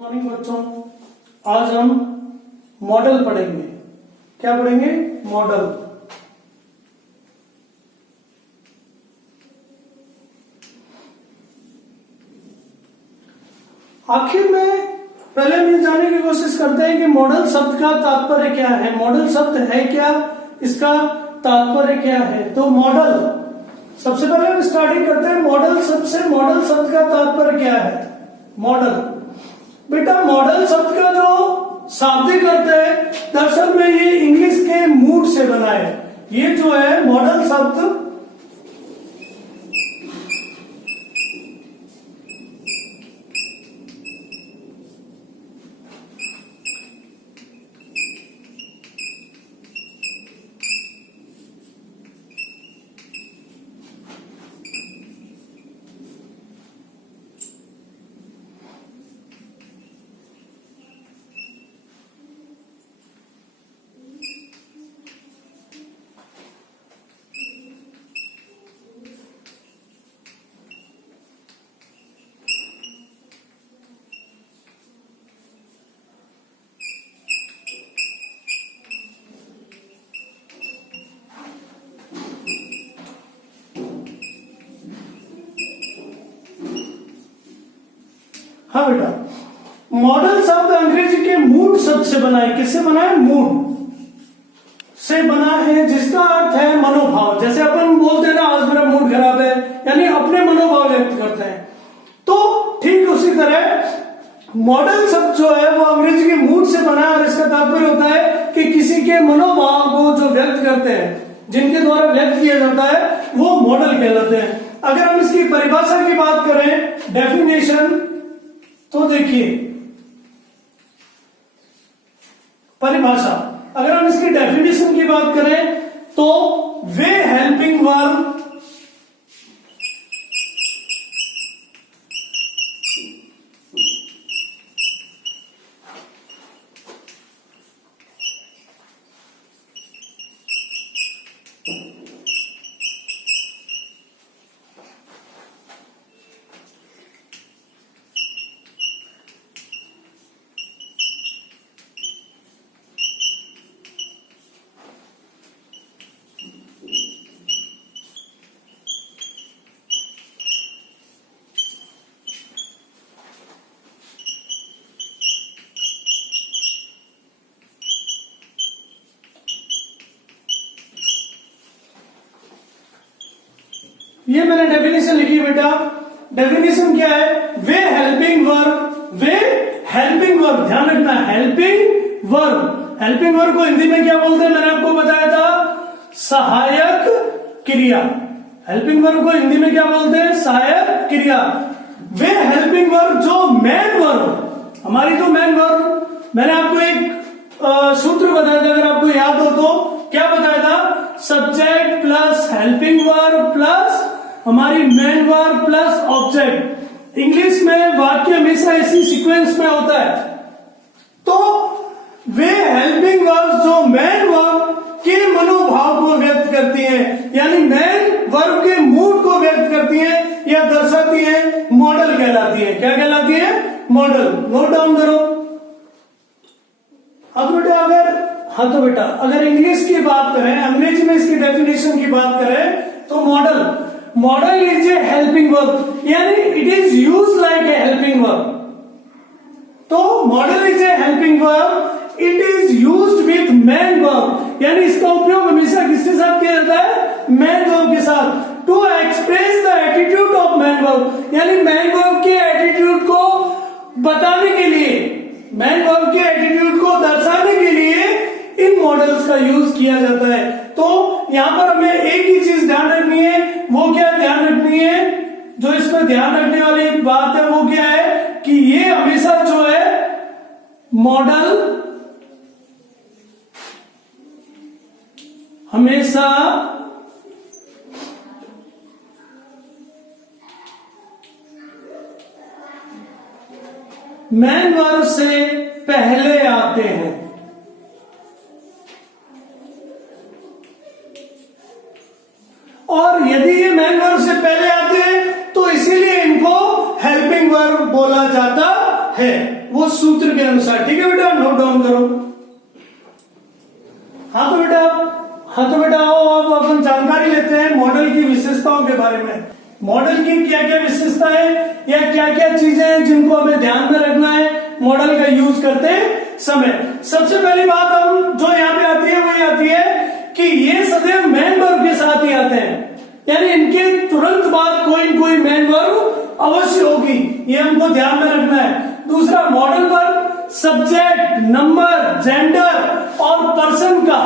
Morning बच्चों, आज हम मॉडल पढ़ेंगे। क्या पढ़ेंगे? मॉडल। आखिर में पहले हम ये जानने की कोशिश करते हैं कि मॉडल शब्द का तात्पर्य क्या है। मॉडल शब्द है क्या, इसका तात्पर्य क्या है। तो मॉडल, सबसे पहले हम स्टार्टिंग करते हैं मॉडल शब्द से। मॉडल शब्द का तात्पर्य क्या है? मॉडल, बेटा मॉडल शब्द का जो शाब्दिक अर्थ है, दरअसल में ये इंग्लिश के मूड से बना है। ये जो है मॉडल शब्द हाँ बेटा, मॉडल शब्द अंग्रेजी के मूड शब्द से बना है। किससे बना है? मूड से बना है, जिसका अर्थ है मनोभाव। जैसे अपन बोलते हैं ना, आज मेरा मूड खराब है, यानी अपने मनोभाव व्यक्त करते हैं। तो ठीक उसी तरह मॉडल शब्द जो है वो अंग्रेजी के मूड से बना है, और इसका तात्पर्य होता है कि किसी के मनोभाव को जो व्यक्त करते हैं, जिनके द्वारा व्यक्त किया जाता है, वो मॉडल कहलाते हैं। अगर हम इसकी परिभाषा की बात करें, डेफिनेशन, तो देखिए परिभाषा, अगर हम इसकी डेफिनेशन की बात करें तो वे हेल्पिंग वर्ब ये मैंने डेफिनेशन लिखी है बेटा। डेफिनेशन क्या है? वे हेल्पिंग वर्ब, वे हेल्पिंग वर्ब, ध्यान रखना, हेल्पिंग वर्ब। हेल्पिंग वर्ब को हिंदी में क्या बोलते हैं? मैंने आपको बताया था, सहायक क्रिया। हेल्पिंग वर्ब को हिंदी में क्या बोलते हैं? सहायक क्रिया। वे हेल्पिंग वर्ब जो मेन वर्ब, हमारी जो मेन वर्ब, मैंने आपको एक सूत्र बताया था, अगर आपको याद हो तो। क्या बताया था? Subject plus helping verb plus हमारी main verb plus object. English में वाक्य हमेशा इसी सीक्वेंस में होता है। तो वे हेल्पिंग वर्ब जो मेन वर्ब के मनोभाव को व्यक्त करती हैं, यानी मेन वर्ब के मूड को व्यक्त करती हैं या दर्शाती हैं, मॉडल कहलाती है। क्या कहलाती है? मॉडल। नोट डाउन करो। अब बेटा अगर इंग्लिश की बात करें, अंग्रेजी में इसकी डेफिनेशन की बात करें तो modal is a helping verb, यानी it is use like a helping verb. तो modal is a helping verb, it is used with main verb, यानी इसका उपयोग हमेशा किसके साथ किया जाता है? मेन वर्ब के साथ। To express the attitude of main verb, यानी मेन वर्ब के एटीट्यूड को बताने के लिए, मेन वर्ब के एटीट्यूड को दर्शाने के लिए इन मॉडल्स का यूज किया जाता है। तो यहां पर हमें एक ही चीज ध्यान रखनी है, वो क्या ध्यान रखनी है? जो इसमें ध्यान रखने वाली बात है वो क्या है कि ये हमेशा जो है मॉडल हमेशा मेन वर्ब से पहले आते हैं। और यदि ये मेन वर्ब से पहले आते हैं तो इसीलिए इनको हेल्पिंग वर्ब बोला जाता है। वो वो सूत्र के अनुसार। ठीक है बेटा, नोट डाउन करो। हाँ तो बेटा आओ अब अपन जानकारी लेते हैं मॉडल की विशेषताओं के बारे में। मॉडल की क्या क्या विशेषताएं या क्या क्या चीजें हैं जिनको हमें ध्यान में रखना है मॉडल का यूज करते समय। सबसे पहली बात हम जो यहाँ पे आती है वो ये आती है कि ये सदैव मेन वर्ब के साथ ही आते हैं, यानी इनके तुरंत बाद कोई मेन वर्ब अवश्य होगी, ये हमको ध्यान में रखना है। दूसरा, मॉडल पर सब्जेक्ट, नंबर, जेंडर और पर्सन का,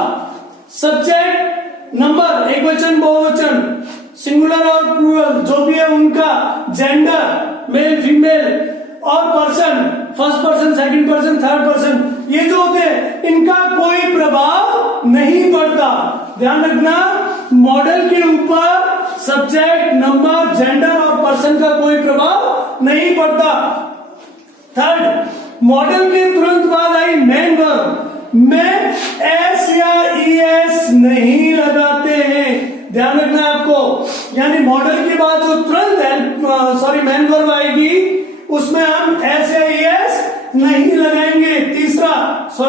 सब्जेक्ट, नंबर, एक वचन, बहुवचन, सिंगुलर और प्लूरल जो भी है उनका, जेंडर, मेल फीमेल और person, first person, second person, third person, ये जो होते हैं इनका कोई प्रभाव नहीं पड़ता। ध्यान रखना, मॉडल के ऊपर सब्जेक्ट, नंबर, जेंडर और पर्सन का कोई प्रभाव नहीं पड़ता। थर्ड, मॉडल के तुरंत बाद आई मेन वर्ब में एस या ईएस नहीं लगाते हैं। ध्यान रखना है आपको, यानी मॉडल के बाद जो तुरंत मेन वर्ब आएगी उसमें हम एस या ईएस नहीं लगाएंगे।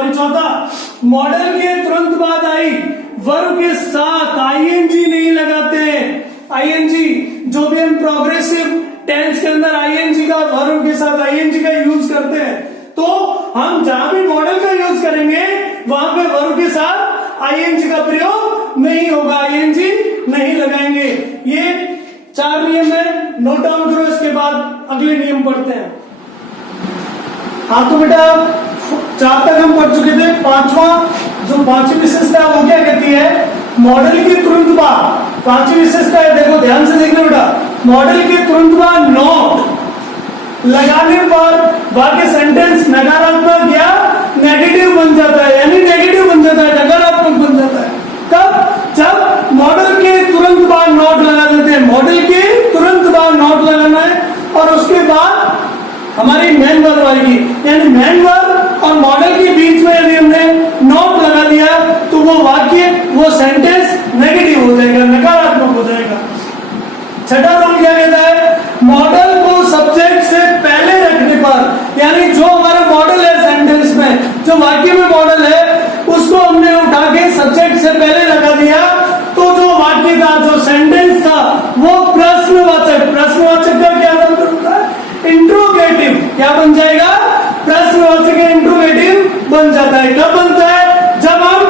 चौथा, मॉडल के तुरंत बाद आई वर्ब के साथ आईएनजी नहीं लगाते हैं। आईएनजी जो भी हम प्रोग्रेसिव टेंस के अंदर आईएनजी का, वर्ब के साथ आईएनजी का यूज करते हैं, तो हम जहां भी मॉडल का यूज करेंगे वहां पे वर्ब के साथ आईएनजी का प्रयोग नहीं होगा, आईएनजी नहीं लगाएंगे। ये 4 नियम है, नोट डाउन करो। इसके बाद अगले नियम पढ़ते हैं। हाँ तो बेटा 4 तक हम पढ़ चुके थे। पांचवी विशेषता वो क्या कहती है, मॉडल के तुरंत बाद, पांचवी विशेषता है, देखो ध्यान से देखना बेटा, मॉडल के तुरंत बाद नॉट लगाने पर वाक्य सेंटेंस नकारात्मक या नेगेटिव बन जाता है, यानी नेगेटिव बन जाता है, नकारात्मक बन जाता है। कब? जब मॉडल के तुरंत बाद नॉट लगा देते हैं। मॉडल के तुरंत बाद नॉट लगाना है और उसके बाद हमारी मेन वर्ब आएगी, यानी मेन वर्ब और मॉडल के बीच में यदि हमने नॉट लगा दिया तो वो वाक्य, वो सेंटेंस नेगेटिव हो जाएगा, नकारात्मक हो जाएगा। छठा रूल क्या कहता है, मॉडल को सब्जेक्ट से पहले रखने पर, यानी जो हमारा मॉडल है सेंटेंस में, जो वाक्य में मॉडल है उसको हमने उठा के सब्जेक्ट से पहले लगा दिया तो जो वाक्य था, जो सेंटेंस था, वो प्रश्नवाचक का क्या नाम होता है, इंट्रोगेटिव, क्या बन जाएगा, प्रश्नवाचक इंट्रोगेटिव बन जाता है। कब बनता है? जब हम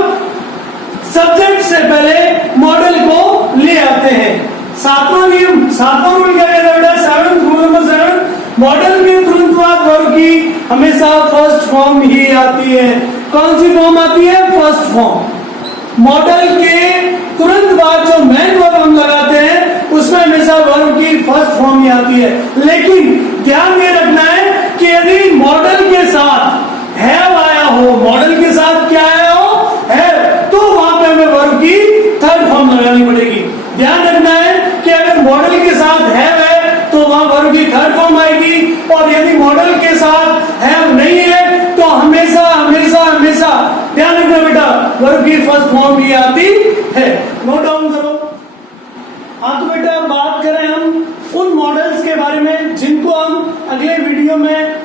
सब्जेक्ट से पहले मॉडल को ले आते हैं। सातवां रूल क्या कहता है बेटा, रूल नंबर 7, मॉडल के तुरंत बाद वर्ब की हमेशा फर्स्ट फॉर्म ही आती है। कौन सी फॉर्म आती है? First form. मॉडल के तुरंत बाद जो मेन वर्ब हम लगाते हैं उसमें हमेशा वर्ब की फर्स्ट फॉर्म ही आती है। लेकिन ध्यान ये रखना है कि यदि मॉडल के साथ हैव आया हो, मॉडल के साथ क्या आया हो, हैव, तो वहां पे हमें वर्ब की थर्ड फॉर्म लगानी पड़ेगी। ध्यान रखना है कि अगर मॉडल के साथ हैव है तो वहां वर्ब की थर्ड फॉर्म आएगी, और यदि मॉडल के साथ हैव नहीं है तो हमेशा ध्यान रखना बेटा, वर्ब की फर्स्ट फॉर्म भी आती है। नोट डाउन करो। हाँ तो बेटा बात करें हम उन मॉडल्स के बारे में जिनको हम अगले वीडियो में,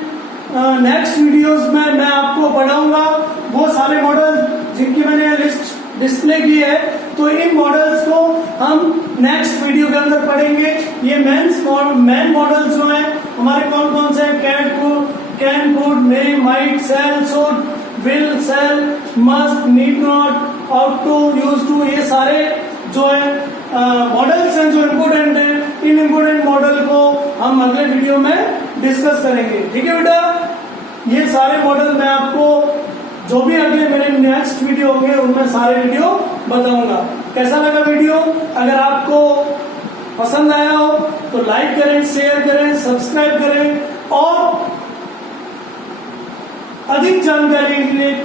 नेक्स्ट वीडियोस में मैं आपको पढ़ाऊंगा। वो सारे मॉडल जिनकी मैंने लिस्ट डिस्प्ले की है, तो इन मॉडल्स को हम नेक्स्ट वीडियो के अंदर पढ़ेंगे। ये मेन मॉडल्स जो हैं हमारे कौन कौन से हैं, can, could, may, might, shall, should, will, shall, must, need not, ought to, used to, ये सारे जो है मॉडल्स हैं जो इम्पोर्टेंट हैं। इन इम्पोर्टेंट मॉडल को हम अगले वीडियो में डिस्कस करेंगे। ठीक है बेटा, ये सारे मॉडल मैं आपको जो भी अगले मेरे नेक्स्ट वीडियो होंगे उनमें सारे वीडियो बताऊंगा। कैसा लगा वीडियो? अगर आपको पसंद आया हो तो लाइक करें, शेयर करें, सब्सक्राइब करें और अधिक जानकारी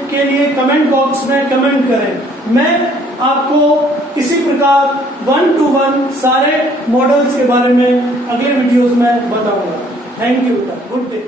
के लिए कमेंट बॉक्स में कमेंट करें। मैं आपको इसी प्रकार 1 to 1 सारे मॉडल्स के बारे में अगले वीडियोस में बताऊंगा। थैंक यू बेटा, गुड डे।